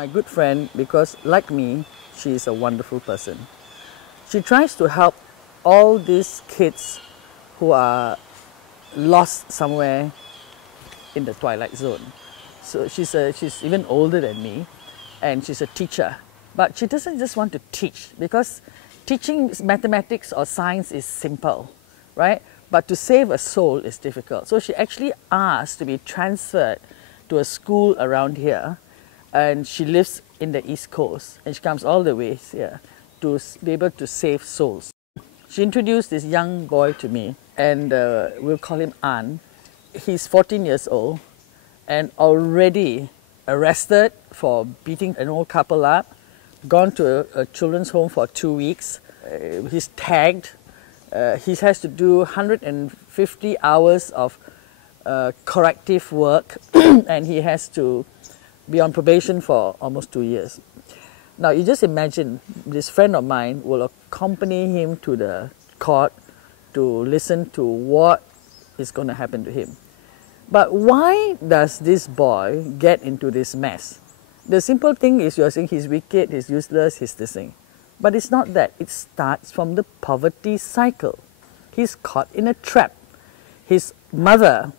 my good friend because, like me, she is a wonderful person. She tries to help all these kids who are lost somewhere in the twilight zone. So she's even older than me, and she's a teacher. But she doesn't just want to teach, because teaching mathematics or science is simple, right? But to save a soul is difficult. So she actually asked to be transferred to a school around here, and she lives in the East Coast, and she comes all the way here to be able to save souls. She introduced this young boy to me, and we'll call him An. He's 14 years old and already arrested for beating an old couple up, gone to a children's home for 2 weeks. He's tagged. He has to do 150 hours of corrective work and he has to be on probation for almost 2 years. Now you just imagine this friend of mine will accompany him to the court to listen to what is going to happen to him. But why does this boy get into this mess? The simple thing is you're saying he's wicked, he's useless, he's this thing. But it's not that. It starts from the poverty cycle. He's caught in a trap. His mother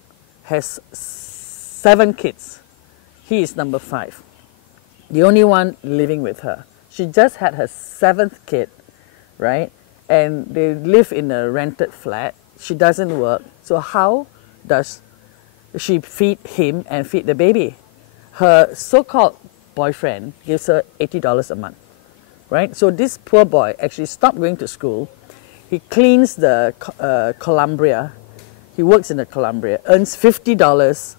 has 7 kids. He is number 5. The only one living with her. She just had her 7th kid, right? And they live in a rented flat. She doesn't work. So how does she feed him and feed the baby? Her so-called boyfriend gives her $80 a month, right? So this poor boy actually stopped going to school. He cleans the Columbia. He works in the Columbia, earns $50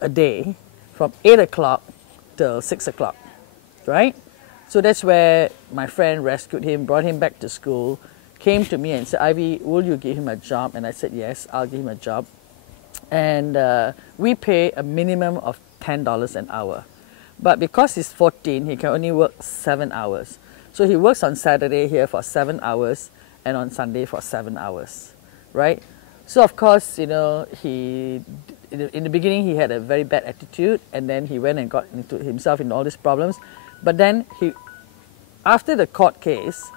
a day from 8 o'clock till 6 o'clock, right? So that's where my friend rescued him, brought him back to school, came to me and said, Ivy, will you give him a job? And I said, yes, I'll give him a job. And we pay a minimum of $10 an hour. But because he's 14, he can only work 7 hours. So he works on Saturday here for 7 hours and on Sunday for 7 hours, right? So of course, you know, in the beginning he had a very bad attitude, and then he went and got into himself in all these problems. But then after the court case,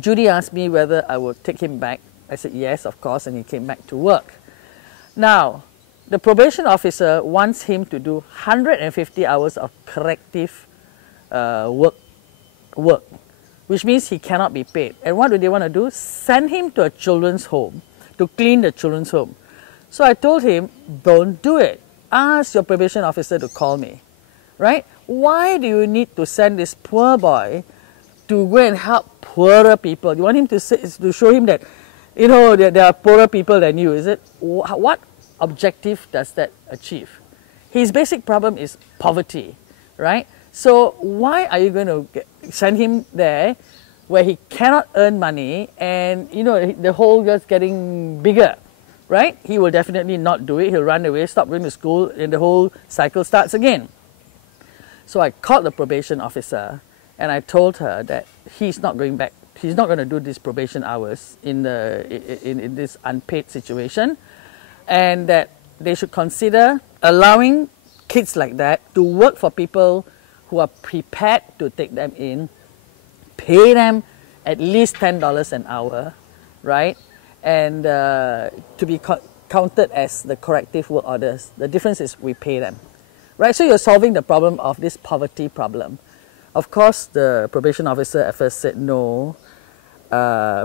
Judy asked me whether I would take him back. I said yes, of course, and he came back to work. Now, the probation officer wants him to do 150 hours of corrective work, which means he cannot be paid. And what do they want to do? Send him to a children's home to clean the children's home. So I told him, don't do it. Ask your probation officer to call me, right? Why do you need to send this poor boy to go and help poorer people? You want him to show him that, you know, there are poorer people than you, is it? What objective does that achieve? His basic problem is poverty, right? So why are you going to send him there where he cannot earn money and, you know, the hole just getting bigger, right? He will definitely not do it. He'll run away, stop going to school, and the whole cycle starts again. So I called the probation officer and I told her that he's not going back. He's not going to do these probation hours in this unpaid situation, and that they should consider allowing kids like that to work for people who are prepared to take them in, pay them at least $10 an hour, right? And to be counted as the corrective work orders. The difference is we pay them, right? So you're solving the problem of this poverty problem. Of course, the probation officer at first said, no,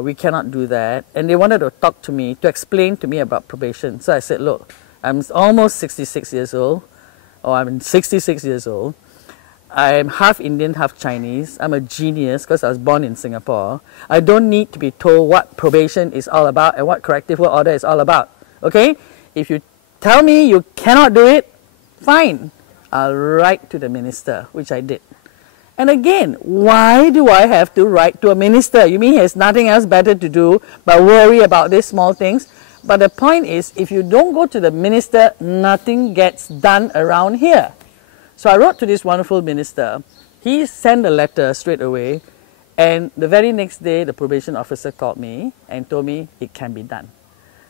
we cannot do that. And they wanted to talk to me, to explain to me about probation. So I said, look, I'm almost 66 years old, or I'm 66 years old. I'm half Indian, half Chinese. I'm a genius because I was born in Singapore. I don't need to be told what probation is all about and what corrective work order is all about. Okay? If you tell me you cannot do it, fine. I'll write to the minister, which I did. And again, why do I have to write to a minister? You mean he has nothing else better to do but worry about these small things? But the point is, if you don't go to the minister, nothing gets done around here. So I wrote to this wonderful minister. He sent a letter straight away, and the very next day, the probation officer called me and told me it can be done.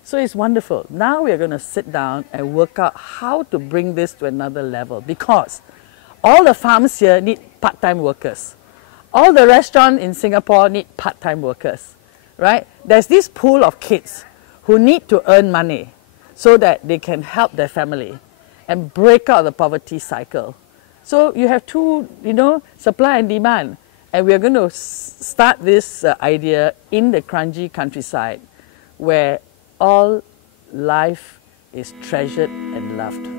So it's wonderful. Now we're going to sit down and work out how to bring this to another level, because all the farms here need part-time workers. All the restaurants in Singapore need part-time workers, right? There's this pool of kids who need to earn money so that they can help their family and break out the poverty cycle. So you have two, supply and demand. And we're going to start this idea in the Kranji countryside, where all life is treasured and loved.